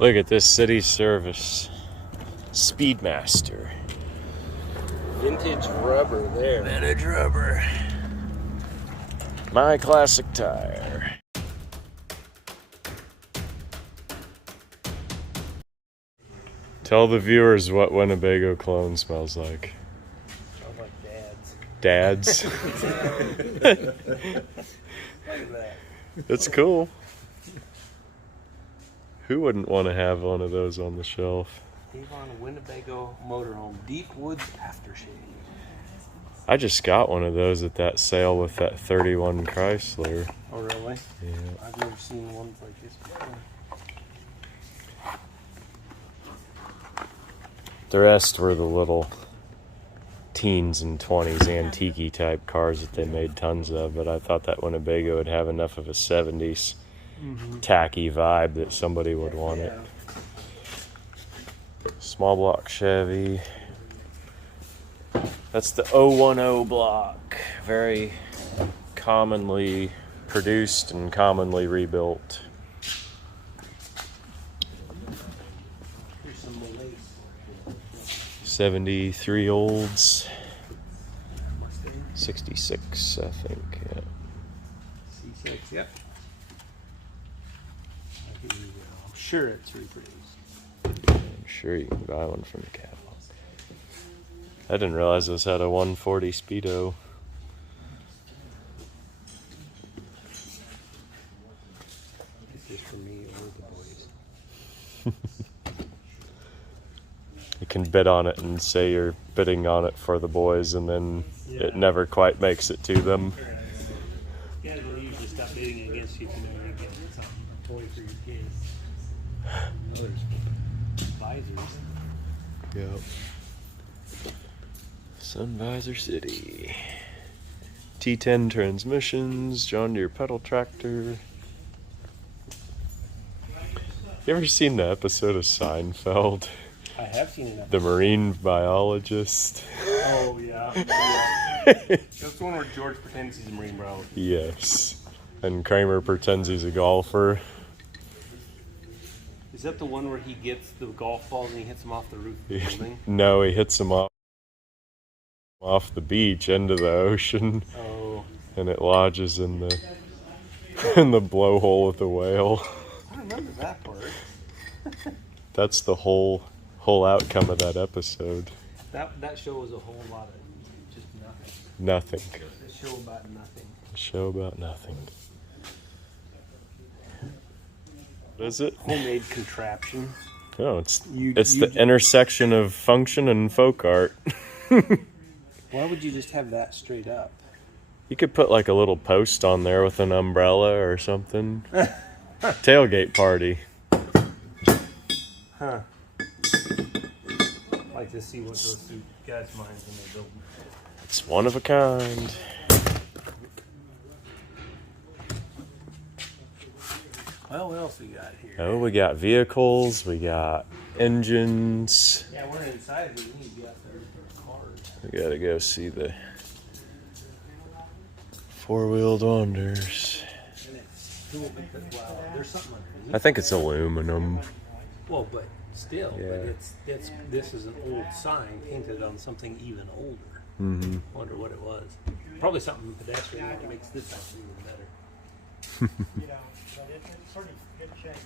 Look at this city service. Speedmaster. Vintage rubber there. Vintage rubber. My classic tire. Tell the viewers what Winnebago clone smells like. Smells like Dad's? Look at that. That's cool. Who wouldn't want to have one of those on the shelf? Avon Winnebago Motorhome, Deep Woods Aftershave. I just got one of those at that sale with that 31 Chrysler. Oh, really? Yeah. I've never seen ones like this before. The rest were the little teens and 20s antique type cars that they made tons of, but I thought that Winnebago would have enough of a 70s tacky vibe that somebody would want it. Small block Chevy. That's the 010 block. Very commonly produced and commonly rebuilt. Here's some lace. 73 olds. 66, I think. Yeah. C6, yep. I'm sure it's reproduced. I'm sure you can buy one from the catalog. I didn't realize this had a 140 Speedo. It's just for me or the boys. You can bid on it and say you're bidding on it for the boys, and then it never quite makes it to them. Yeah, they'll usually stop bidding against you if you know you're getting something, a toy for your kids. There's visors. Yep. Sun Visor City. T10 transmissions, John Deere pedal tractor. You ever seen the episode of Seinfeld? I have seen it. The marine biologist. Oh, yeah. That's the one where George pretends he's a marine biologist. Yes. And Kramer pretends he's a golfer. Is that the one where he gets the golf balls and he hits them off the roof of the building? No, he hits them off the beach into the ocean. Oh. And it lodges in the blowhole of the whale. I remember that part. That's the whole outcome of that episode. That show was a whole lot of just nothing. Nothing. A show about nothing. A show about nothing. What is it? Homemade contraption. Oh, it's the intersection of function and folk art. Why would you just have that straight up? You could put like a little post on there with an umbrella or something. Tailgate party. Huh. I'd like to see what goes through guys' minds when they build them. It's one of a kind. Well, what else we got here? Oh, we got vehicles, we got engines. Yeah, we're inside, but we need to get out there for cars. We gotta go see the four-wheeled wonders. And it's cool because, wow, there's something underneath. I think it's aluminum. Well, but still, Yeah. but this is an old sign painted on something even older. Mm-hmm. I wonder what it was. Probably something pedestrian that makes this house even better. You know, but it's pretty good shape.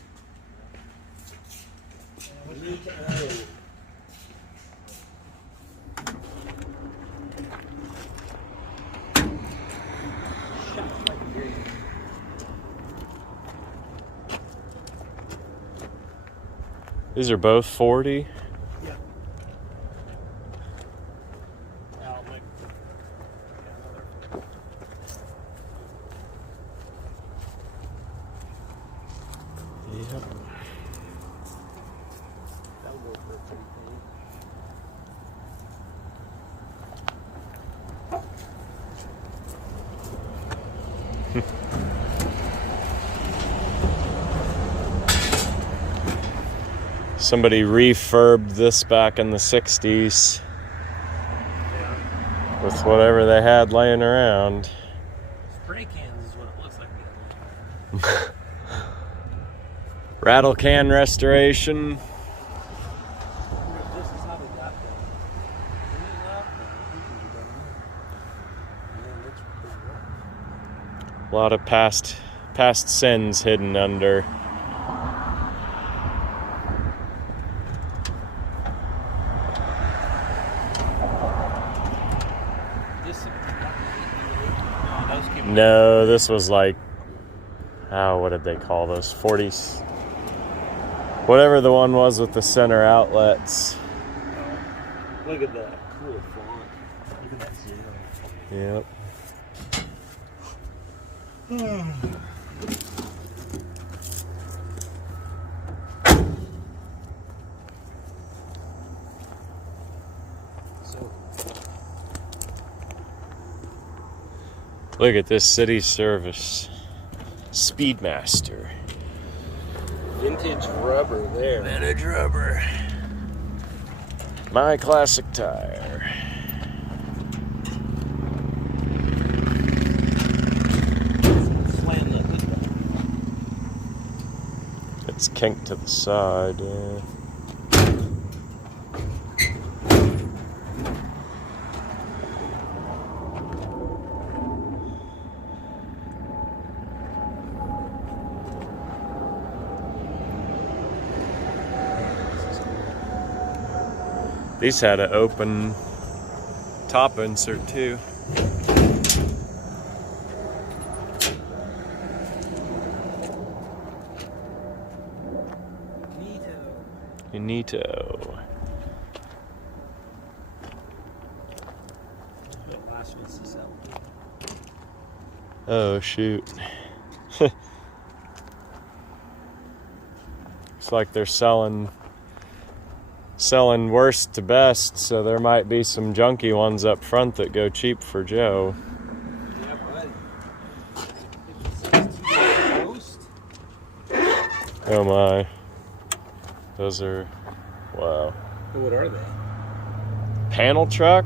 These are both 40. Yeah. Yep. That'll go for a pretty penny. Somebody refurbed this back in the 60s with whatever they had laying around. Spray cans is what it looks like. Rattle can restoration. This is how they got that. Man, that's pretty rough. A lot of past sins hidden under. No, this was like, what did they call those? 40s. Whatever the one was with the center outlets. Look at that cool font. Look at that zero. Yep. So Look at this city service. Speedmaster. vintage rubber there. Vintage rubber. My classic tire. Slam the hood back. It's kinked to the side, yeah. These had an open top insert too. Neato. Last one's to sell. Oh shoot. Looks like they're selling worst to best, so there might be some junky ones up front that go cheap for Joe. Yeah, but if it says to post, Oh my. Those are, wow. what are they? Panel truck,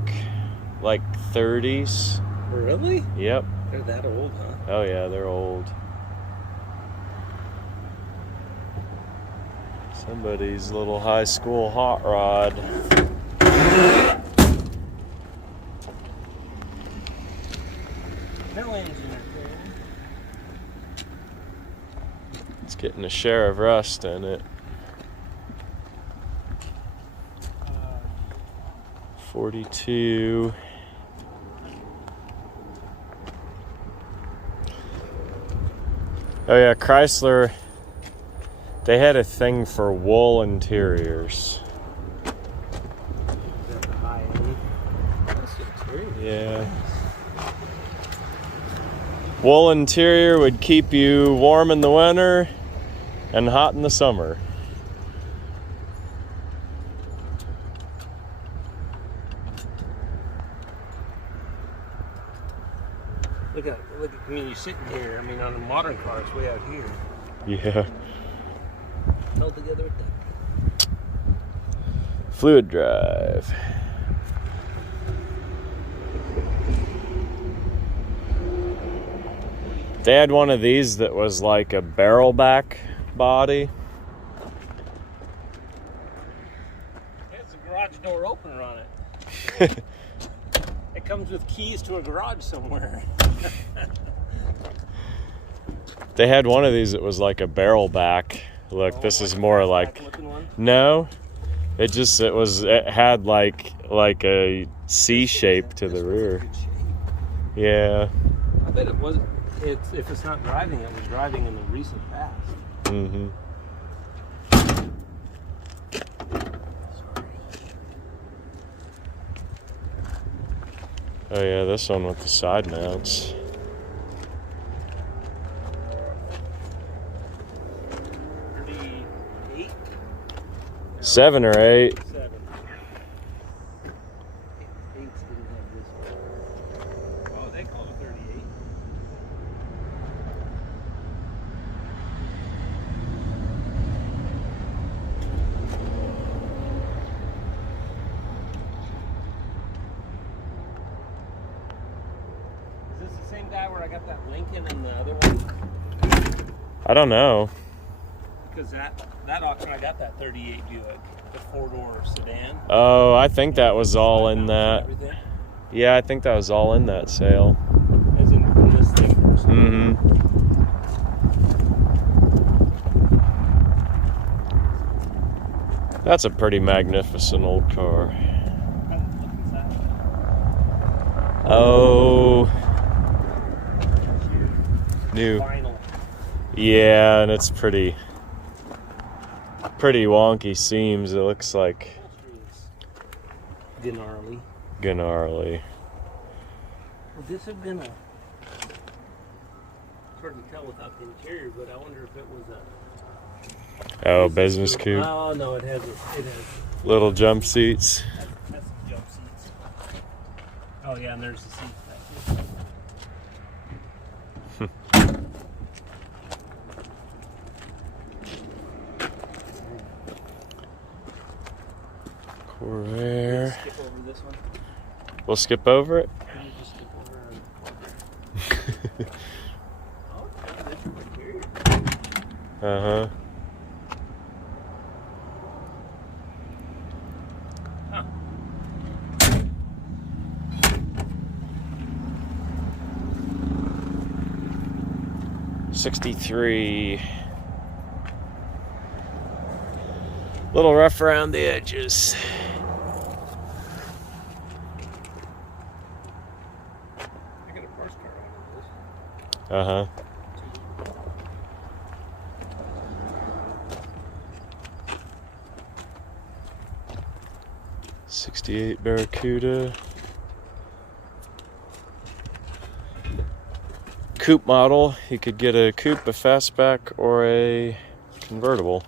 like 30s. Really? Yep. They're that old, huh? Oh yeah, they're old. Somebody's little high school hot rod. No engine. It's getting a share of rust in it. 42. Oh yeah, Chrysler, they had a thing for wool interiors. Got the high end. That's interior. Yeah. Wool interior would keep you warm in the winter and hot in the summer. Look, I mean, you're sitting here. I mean, on a modern car, it's way out here. Yeah. Held together with that. Fluid drive. They had one of these that was like a barrel back body. There's a garage door opener on it. It comes with keys to a garage somewhere. They had one of these that was like a barrel back. Look, this is more like, no, it had like a C shape to the rear. Yeah. I bet it was. If it's not driving, it was driving in the recent past. Mm-hmm. Oh yeah, this one with the side mounts. 38? 7 or 8. 7. 8s didn't have this one. Oh, they call it 38. Is this the same guy where I got that Lincoln and the other one? I don't know. Because that auction, I got that 38 Buick, the 4-door sedan. Oh, I think that was all in that. Everything. Yeah, I think that was all in that sale. As in this thing. Mm-hmm. That's a pretty magnificent old car. Oh, new. Vinyl. Yeah, and it's pretty wonky seams. It looks like Gnarly. gnarly. Would this have been a... Hard to tell without the interior, but I wonder if it was a... Oh, business coupe. Oh no, it has Little jump seats. That's some jump seats. Oh yeah, and there's the seats back here. Corvair. Skip over this one. We'll skip over it. Can you just skip over Oh, yeah, this is interior. Uh-huh. Huh. '63. Little rough around the edges. I got a parts card on this. Uh-huh. '68 Barracuda. Coupe model. You could get a coupe, a fastback, or a convertible.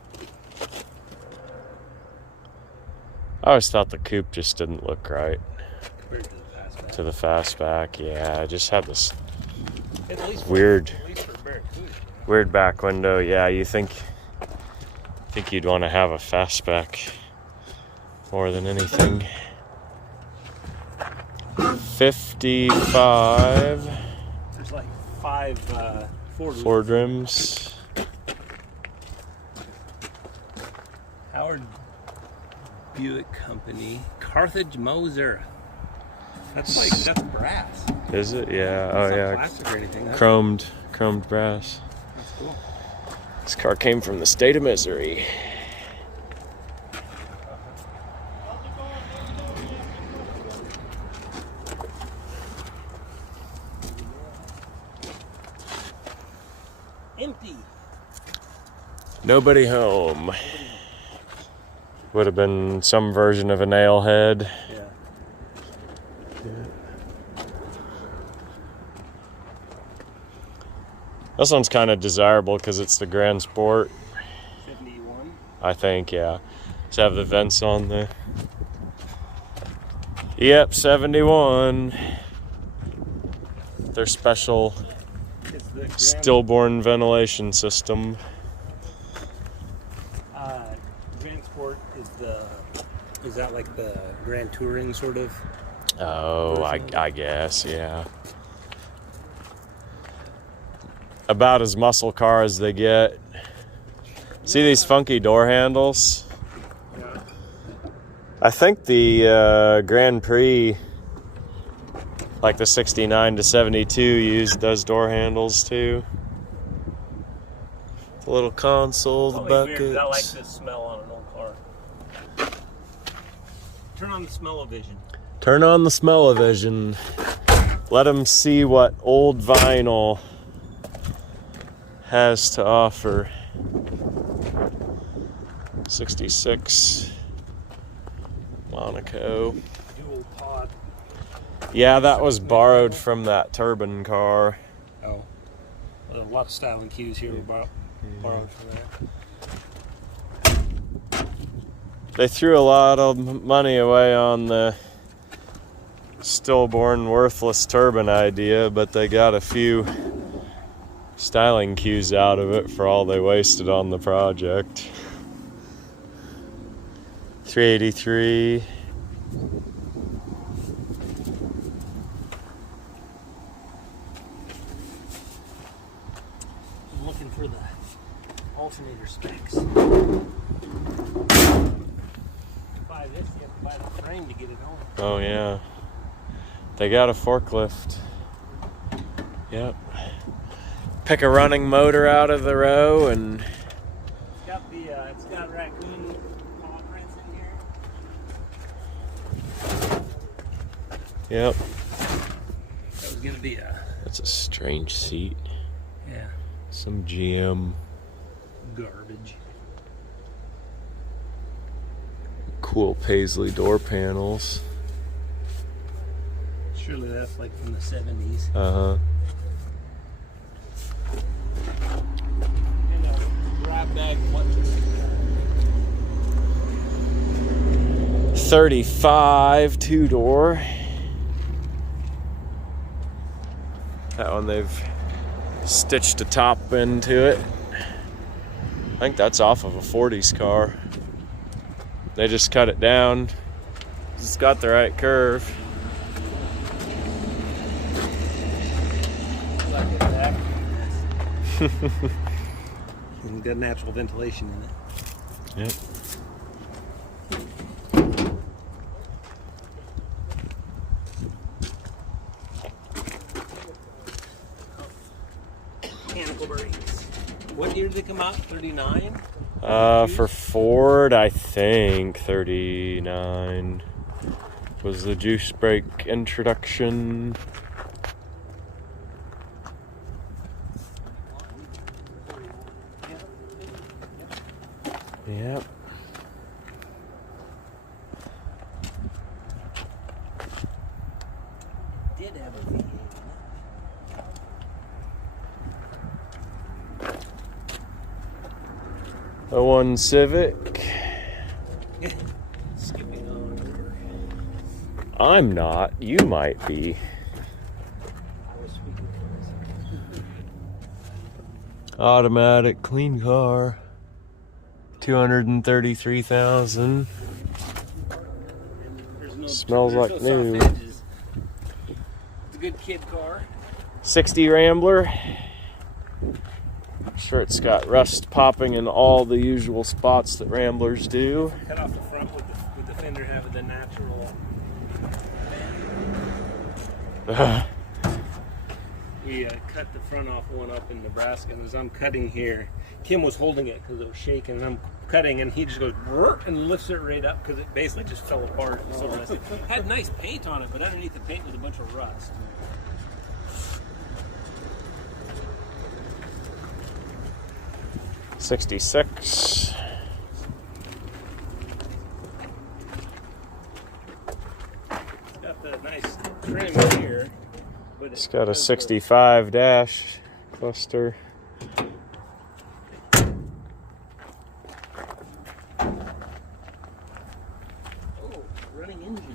I always thought the coupe just didn't look right Compared to the fastback. to the fastback. Yeah, I just had this At least weird, at least for a Barracuda. weird back window. Yeah, you think you'd want to have a fastback more than anything. 55 There's like 5 Ford rims. Howard Buick Company, Carthage, Moser. That's brass. Is it? Yeah. It's Oh not yeah. plastic or anything. That's Chromed brass. cool. This car came from the state of Missouri. Empty. Nobody home. Would have been some version of a nailhead. Yeah. This one's kind of desirable because it's the Grand Sport, 71. I think, yeah. Just have the vents on there. Yep, 71. Their special It's the Grand, stillborn ventilation system. Grand Sport is that like the Grand Touring sort of? Oh, I guess, yeah. About as muscle car as they get. See these funky door handles? Yeah. I think the Grand Prix, like the 69 to 72, used those door handles too. The little console, the Weird, but I like buckets. this smell on an old car. Turn on the smell-o-vision. Turn on the smell-o-vision. Let them see what old vinyl has to offer. 66 Monaco. Dual pod. Yeah, that was borrowed from that turbine car. Oh. A lot of styling cues here were borrowed from that. They threw a lot of money away on the stillborn, worthless turbine idea, but they got a few styling cues out of it for all they wasted on the project. 383. I'm looking for the alternator specs. this, you have to buy the frame to get it on. Oh yeah. They got a forklift. Yep. Pick a running motor out of the row and It's got raccoon paw prints in here. yep. That was gonna be That's a strange seat. yeah, Some GM. garbage. Cool paisley door panels. Surely that's like from the 70s. Uh-huh. And a grab bag what? 35 two-door. That one they've stitched a top into it. I think that's off of a 40s car. They just cut it down. It's got the right curve. Like it's after this. And got natural ventilation in it. Yep. Mechanical brakes. What year did they come out? 39? For Ford, I think 39 was the juice brake introduction. Yep. Did have a V8 A 01 Civic. Skipping on. I'm not. You might be. I was speaking for Automatic, clean car. 233,000. There's no, Smells there's like no new. soft edges. It's a good kid car. 60 Rambler. I'm sure it's got rust popping in all the usual spots that Ramblers do. Cut off the front with the fender having the natural. We cut the front off one up in Nebraska, and as I'm cutting here, Kim was holding it because it was shaking, and I'm cutting, and he just goes "Brrr," and lifts it right up because it basically just fell apart. It was so rusty. Had nice paint on it, but underneath the paint was a bunch of rust. '66. It's got the nice trim here, but It's got a 65 dash cluster. Oh, running engine.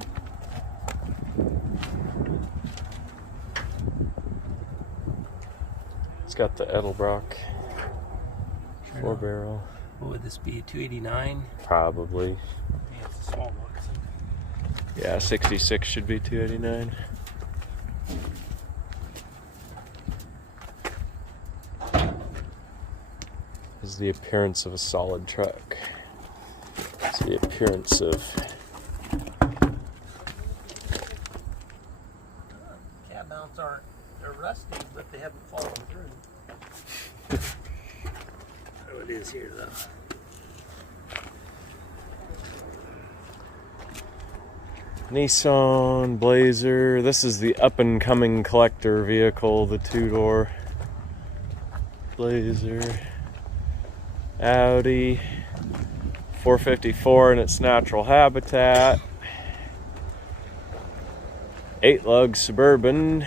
It's got the Edelbrock 4-barrel. What would this be? 289? Probably. Yeah, it's a small box. Yeah, 66 should be 289. This is the appearance of a solid truck. It's the appearance of... Cab mounts aren't, they're rusty, but they haven't fallen through. Oh, it is here though. Nissan Blazer. This is the up-and-coming collector vehicle, the two-door Blazer. Audi 454 in its natural habitat. 8-lug Suburban.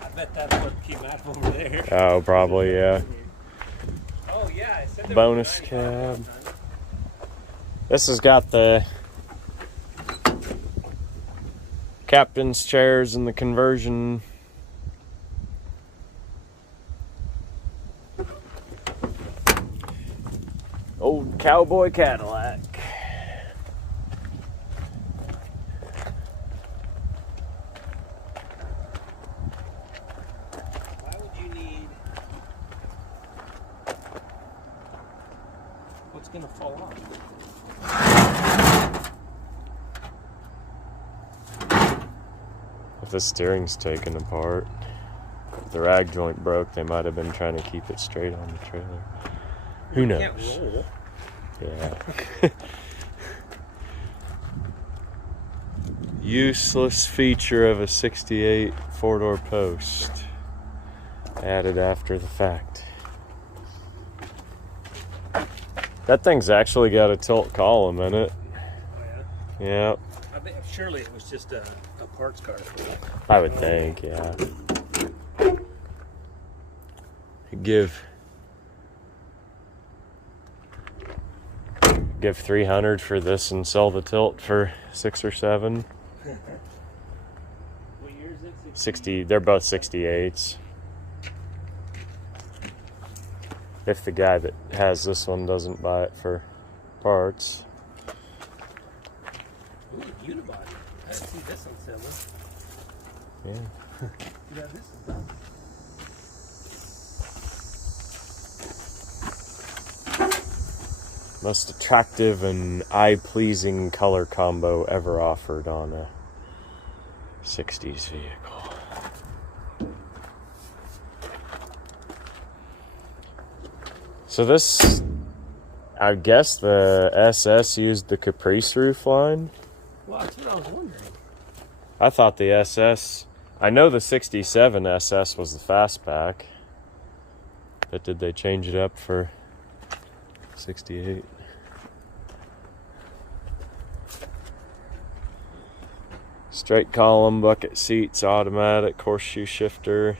I bet that's what came out over there. Oh, probably, yeah. Oh yeah, I said there Bonus was 95 cab. last time. This has got the captain's chairs and the conversion. Old cowboy Cadillac. Why would you need gonna fall off. If the steering's taken apart, if the rag joint broke, they might have been trying to keep it straight on the trailer. Who You knows? can't roll. Yeah. Useless feature of a 68 four-door post. Added after the fact. That thing's actually got a tilt column in it. Oh yeah. Yeah, I think surely it was just a parts car. I would think, yeah. Give 300 for this and sell the tilt for 6 or 7. What year is it? 60, they're both 68s. If the guy that has this one doesn't buy it for parts. Ooh, unibody. I didn't see this on sale. Yeah. Yeah, this is. Most attractive and eye-pleasing color combo ever offered on a 60s vehicle. So this, I guess the SS used the Caprice roof line. Well, that's what I was wondering. I thought the SS, I know the 67 SS was the fastback, but did they change it up for 68? Straight column, bucket seats, automatic, horseshoe shifter.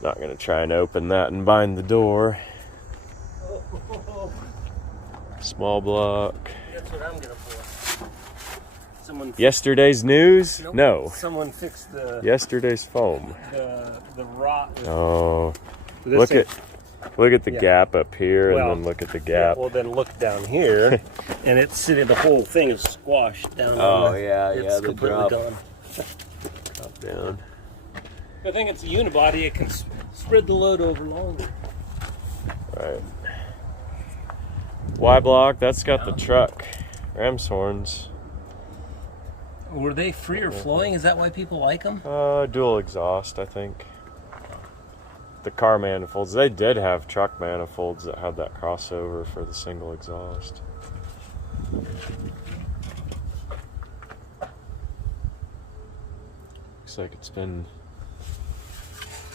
Not gonna try and open that and bind the door. Small block. That's what I'm gonna pull. Someone. Yesterday's news? Nope. No. Someone fixed the Yesterday's foam. rot. Oh, This look thing- at the Yeah. gap up here, Well, and then look at the gap. Well, then look down here, and it's sitting. The whole thing is squashed down. on the, it's the completely drop gone. down. I think it's a unibody. It can spread the load over longer. Right. Y block. That's got the truck. Ram's horns. Were they free or flowing? Is that why people like them? Dual exhaust, I think. The car manifolds. They did have truck manifolds that had that crossover for the single exhaust. Looks like it's been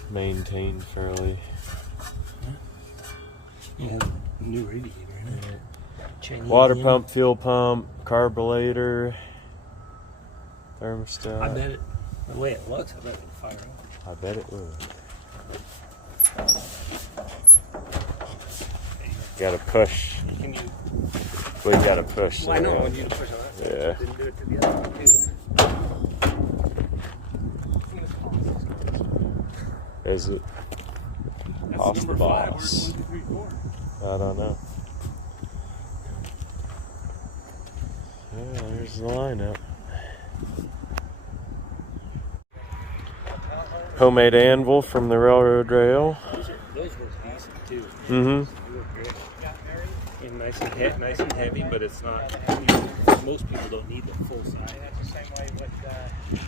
maintained fairly. Yeah, new radiator. Chinese Water engine. pump, fuel pump, carburetor, thermostat. I bet it. The way it looks, I bet it would fire up. I bet it will. Gotta push. Can you? We gotta push. Well, I know the, I want you to push on that side. Yeah. Didn't do it to the other one too. Is it? That's Off number the 5. boss. Where's 1, 2, 3, 4? I don't know. Yeah, there's the lineup. Homemade anvil from the railroad rail. Those were decent too. Mm-hmm. They were great. And nice and heavy, but it's not. Most people don't need the full size. That's the same way with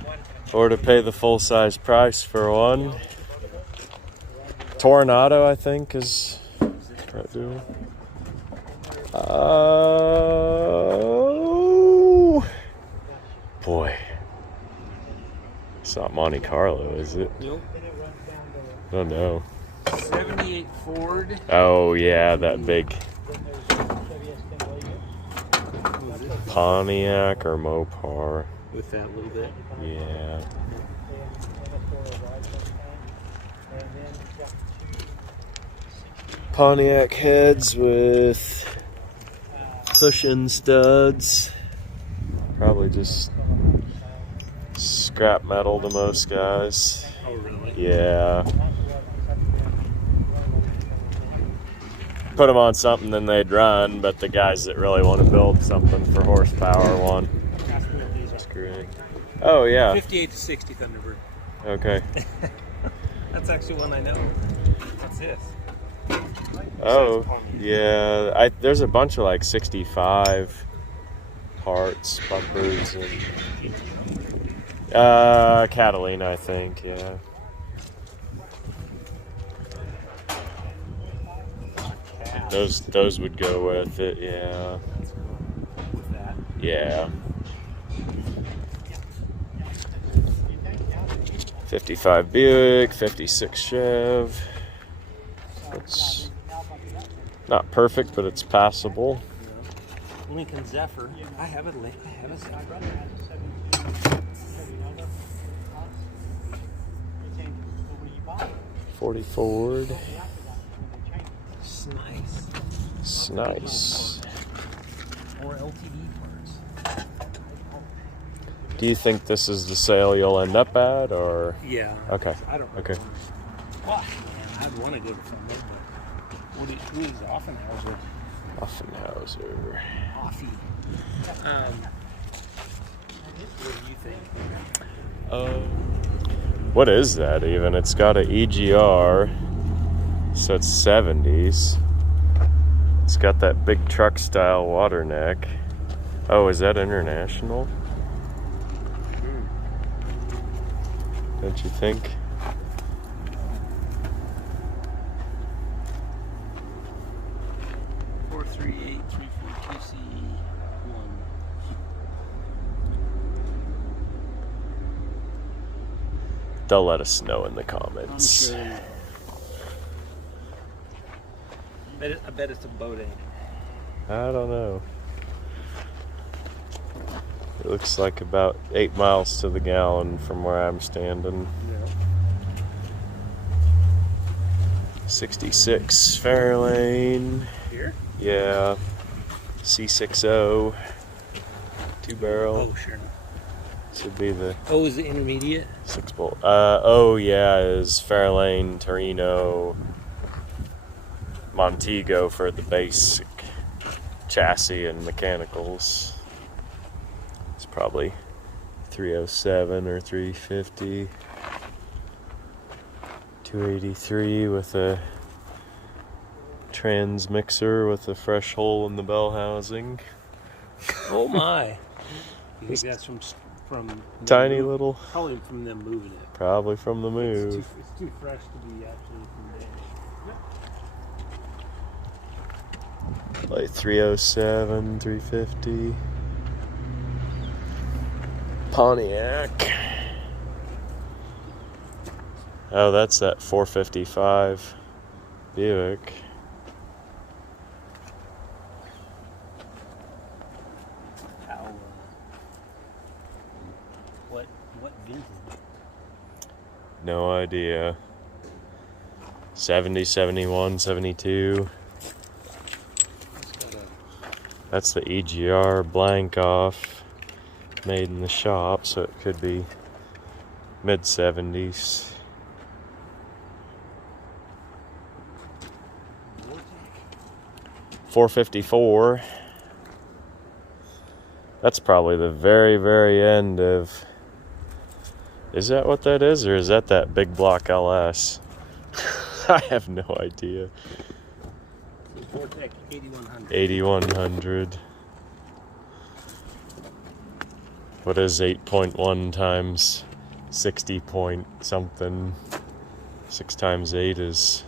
one. Or to pay the full size price for one. Tornado, I think, is that deal. Oh boy, it's not Monte Carlo, is it? Nope. I don't know. 78 Ford. Oh yeah, that big Pontiac or Mopar. With that little bit. Yeah. Pontiac heads with cushion studs. Probably just scrap metal to most guys. Oh, really? Yeah. Put them on something, then they'd run, but the guys that really want to build something for horsepower want Ask me what these are. screw in. Oh, yeah. 58 to 60 Thunderbird. Okay. That's actually one I know. What's this? Oh, yeah. There's a bunch of like 65 parts, bumpers, and Catalina, I think. Yeah. Those would go with it. Yeah. With that. Yeah. 55 Buick, 56 Chev. It's not perfect, but it's passable. Yeah. Lincoln Zephyr. I have a Zephyr. 40 Ford. It's nice. It's nice. Or LTD parts. Do you think this is the sale you'll end up at, or? Yeah. Okay. I don't know. Okay. Well, I'd want to go to Fender, but who is Offenhauser? Offenhauser. Offie. What do you think? What is that even? It's got an EGR, so it's 70s. It's got that big truck style water neck. Oh, is that international? Don't you think? They'll let us know in the comments. I'm sure. I bet it's a boat, ain't it? I don't know. It looks like about 8 miles to the gallon from where I'm standing. Yeah. 66 Fairlane. Here? Yeah. C60. 2-barrel. Oh, sure. Should be the Oh, is it intermediate? 6-bolt. Oh yeah, is Fairlane, Torino, Montego for the basic chassis and mechanicals. It's probably 307 or 350. 283 with a transmixer with a fresh hole in the bell housing. Oh my! You think that's from Tiny little. Probably from them moving it. Probably from the move. It's too fresh to be actually from there. Like 307, 350. Pontiac. Oh, that's that 455 Buick. How? What vintage? No idea. 70, 71, 72. That's the EGR blank off. Made in the shop, so it could be mid 70s. $454. That's probably the very, very end of. Is that what that is, or is that big block LS? I have no idea. Vortec 8100. 8100. What is 8.1 times 60 point something? 6 times 8 is.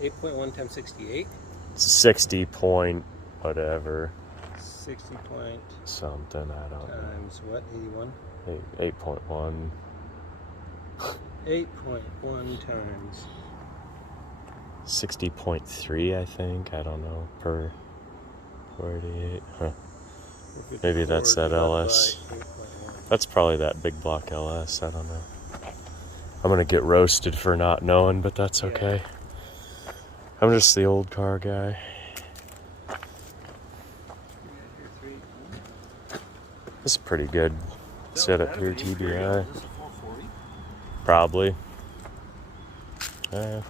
8.1 times 68. 60 point whatever. 60 point Something, I don't know. times what? 81? 8.1. 8.1 times 60.3, I think. I don't know. Per 48. Huh. Maybe that's that LS. That's probably that big block LS. I don't know. I'm going to get roasted for not knowing, but that's okay. I'm just the old car guy. This is pretty good setup here, TBI. Probably. Yeah.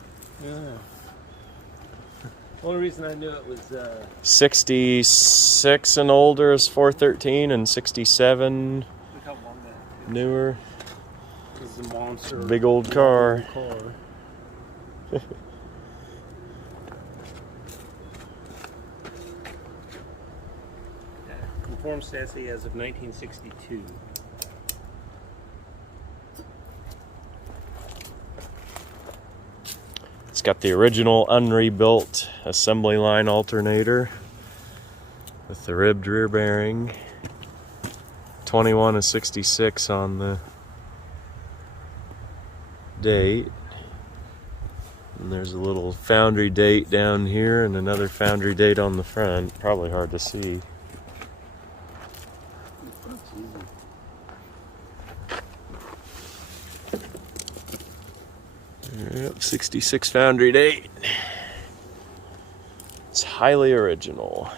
Only reason I knew it was 66 and older is 413, and 67. look how long newer. This is a monster. Big old car. Conforms to SE as of 1962. It's got the original unrebuilt assembly line alternator with the ribbed rear bearing. 21 of 66 on the date. And there's a little foundry date down here and another foundry date on the front. Probably hard to see. Yep, 66 foundry date. It's highly original.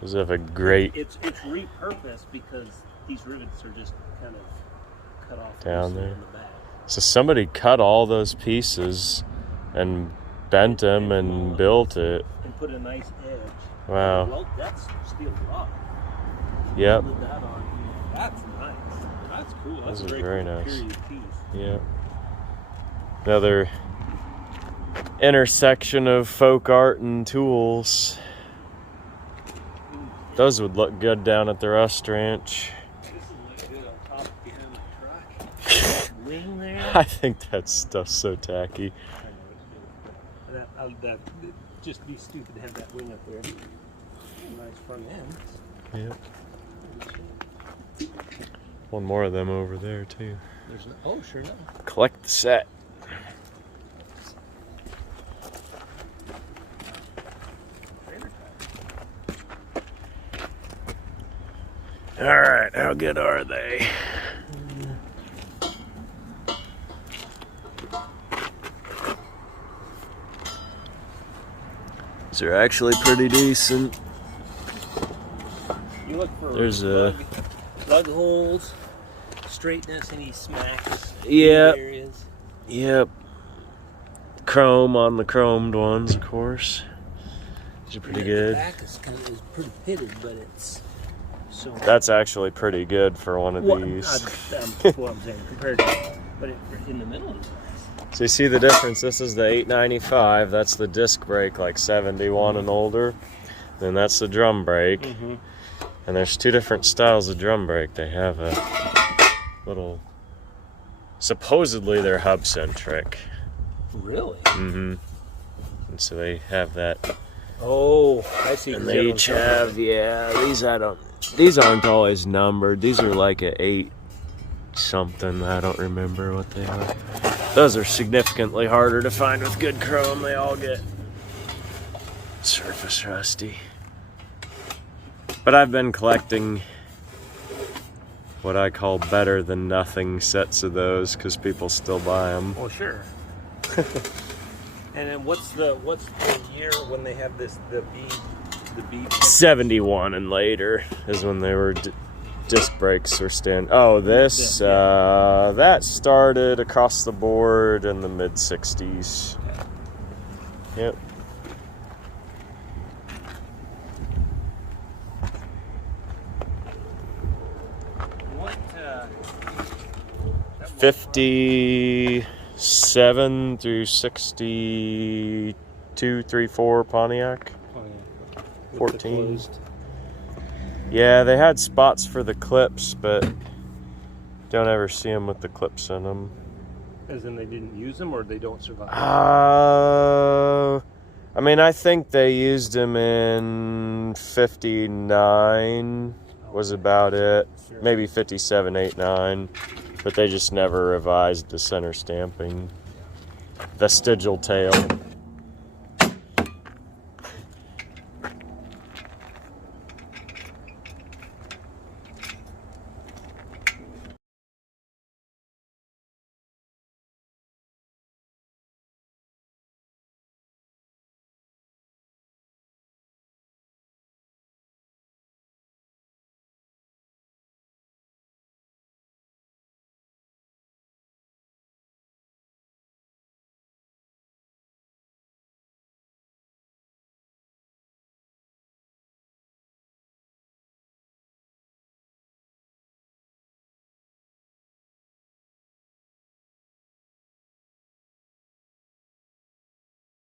Does it have a great It's repurposed because these rivets are just kind of cut off down there? in the back. So somebody cut all those pieces and bent them and built it. And put a nice edge. Wow. Well, that's steel rod. Yep. Put that on here. That's nice. That's cool. That's Those a are great very little nice. period piece. Yep. Another intersection of folk art and tools. Those would look good down at the Rust Ranch. This would look good on top behind the truck. That wing there. I think that stuff's so tacky. I know it's good. That it'd just be stupid to have that wing up there. Nice front end. Yep. One more of them over there too. There's no, oh, sure enough. Collect the set. All right, how good are they? These are actually pretty decent. You look for There's a lug holes, straightness, any smacks. Yep. Areas. Yep. Chrome on the chromed ones, of course. These are pretty The good. back is pretty pitted, but it's so. That's actually pretty good for one of these. That's what I'm saying compared to, but in the middle is nice. So you see the difference? This is the 895. That's the disc brake, like 71 and older. Then that's the drum brake. Mm-hmm. And there's two different styles of drum brake. They have a little. Supposedly they're hub centric. Really? Mm-hmm. And so they have that. Oh, I see. And they each have, yeah, these aren't always numbered. These are like a 8 something. I don't remember what they are. Those are significantly harder to find with good chrome. They all get surface rusty. But I've been collecting what I call better than nothing sets of those because people still buy them. Well, sure. And then what's the year when they have this the bead? 71 and later is when they were disc brakes were this that started across the board in the mid 60s. Yep. What? 57 through 62, 3, 4 Pontiac. 14. Yeah, they had spots for the clips, but don't ever see them with the clips in them. As in they didn't use them, or they don't survive? I mean, I think they used them in 59 was about it. Sure. Maybe 57, 8, 9. But they just never revised the center stamping. Vestigial tail.